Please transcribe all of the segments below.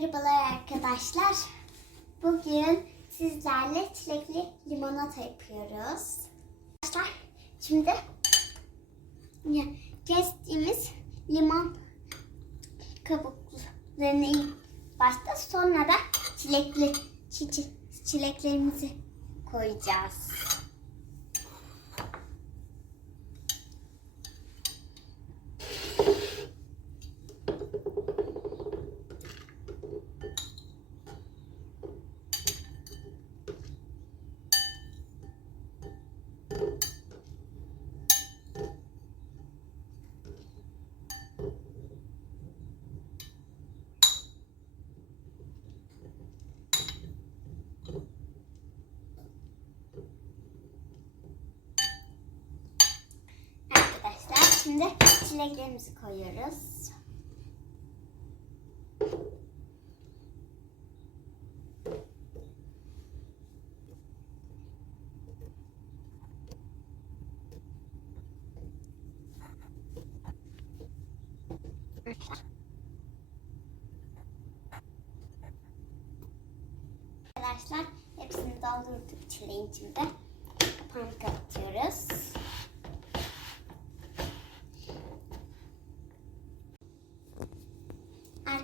Merhabalar arkadaşlar. Bugün sizlerle çilekli limonata yapıyoruz. Arkadaşlar şimdi kestiğimiz limon kabuklarını ilk başta sonra da çilekli çi- çi- çileklerimizi koyacağız. Arkadaşlar şimdi çileklerimizi koyuyoruz. Arkadaşlar hepsini doldurduk çileğin içinde. Kapağını kapatıyoruz.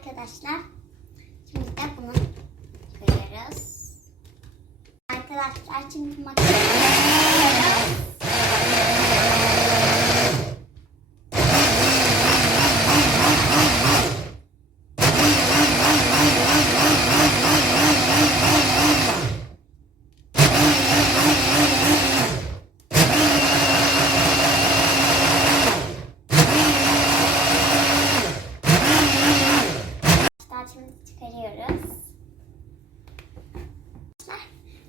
Arkadaşlar şimdi de bunu koyuyoruz. Arkadaşlar şimdi makineye koyuyoruz. Arkadaşlar şimdi çıkarıyoruz.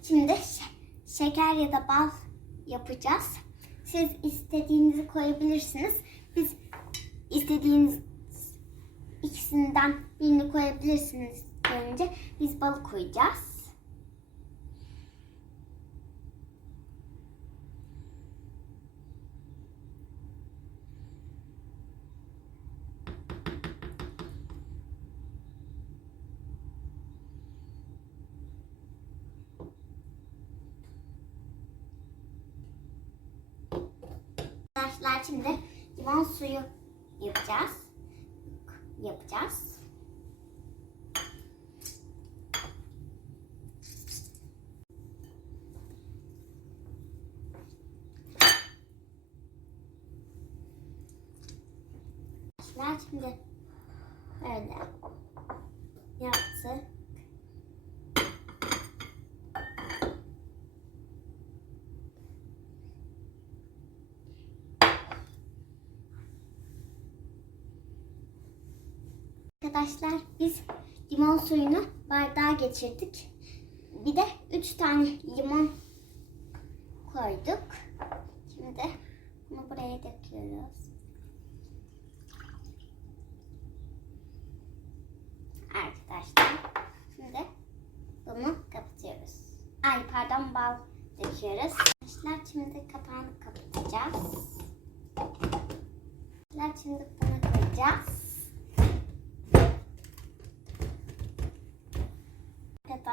Şimdi şe- şeker ya da bal yapacağız. Siz istediğinizi koyabilirsiniz. Biz istediğiniz ikisinden birini koyabilirsiniz önce. Biz balı koyacağız. Arkadaşlar şimdi limon suyu yapacağız. Yapacağız. Şimdi böyle Arkadaşlar biz limon suyunu bardağa geçirdik. Bir de 3 tane limon koyduk. Şimdi bunu buraya döküyoruz. Arkadaşlar şimdi bunu kapatıyoruz. Ay pardon bal döküyoruz. Arkadaşlar şimdi kapağını kapatacağız. Arkadaşlar şimdi bunu koyacağız.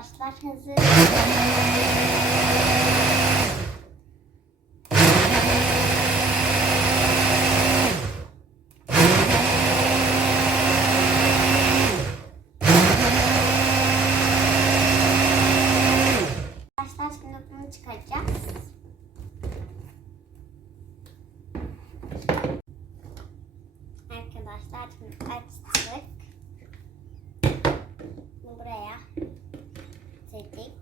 Arkadaşlar hazır. Arkadaşlar şimdi bunu çıkaracağız. Arkadaşlar şimdi açtık. Bunu buraya dedik.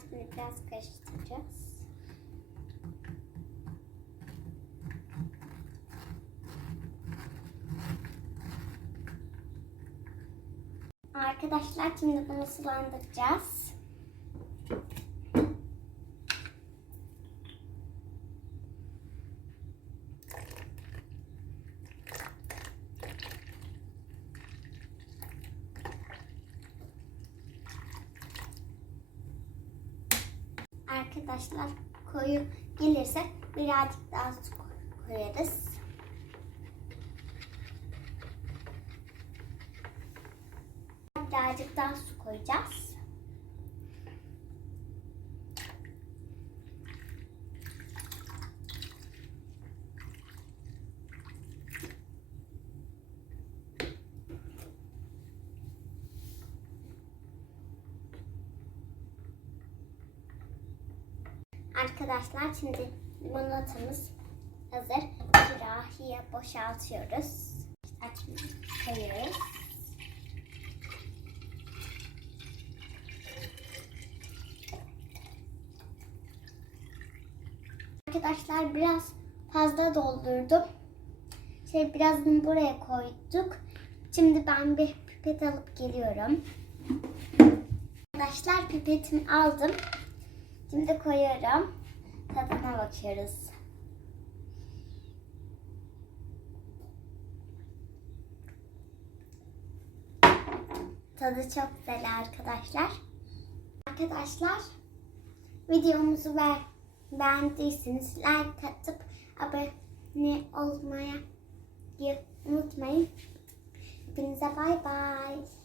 Şimdi biraz karıştıracağız. Arkadaşlar şimdi bunu sulandıracağız. Arkadaşlar koyu gelirse birazcık daha su koy- koyarız. Birazcık daha su koyacağız. Arkadaşlar şimdi limonatamız hazır. Sürahiye boşaltıyoruz. Koyuyoruz. Arkadaşlar biraz fazla doldurdum. Şey birazını buraya koyduk. Şimdi ben bir pipet alıp geliyorum. Arkadaşlar pipetimi aldım. Şimdi koyuyorum. Tadına bakıyoruz. Tadı çok güzel arkadaşlar. Arkadaşlar videomuzu be beğendiyseniz like atıp abone olmayı unutmayın. Hepinize bay bay.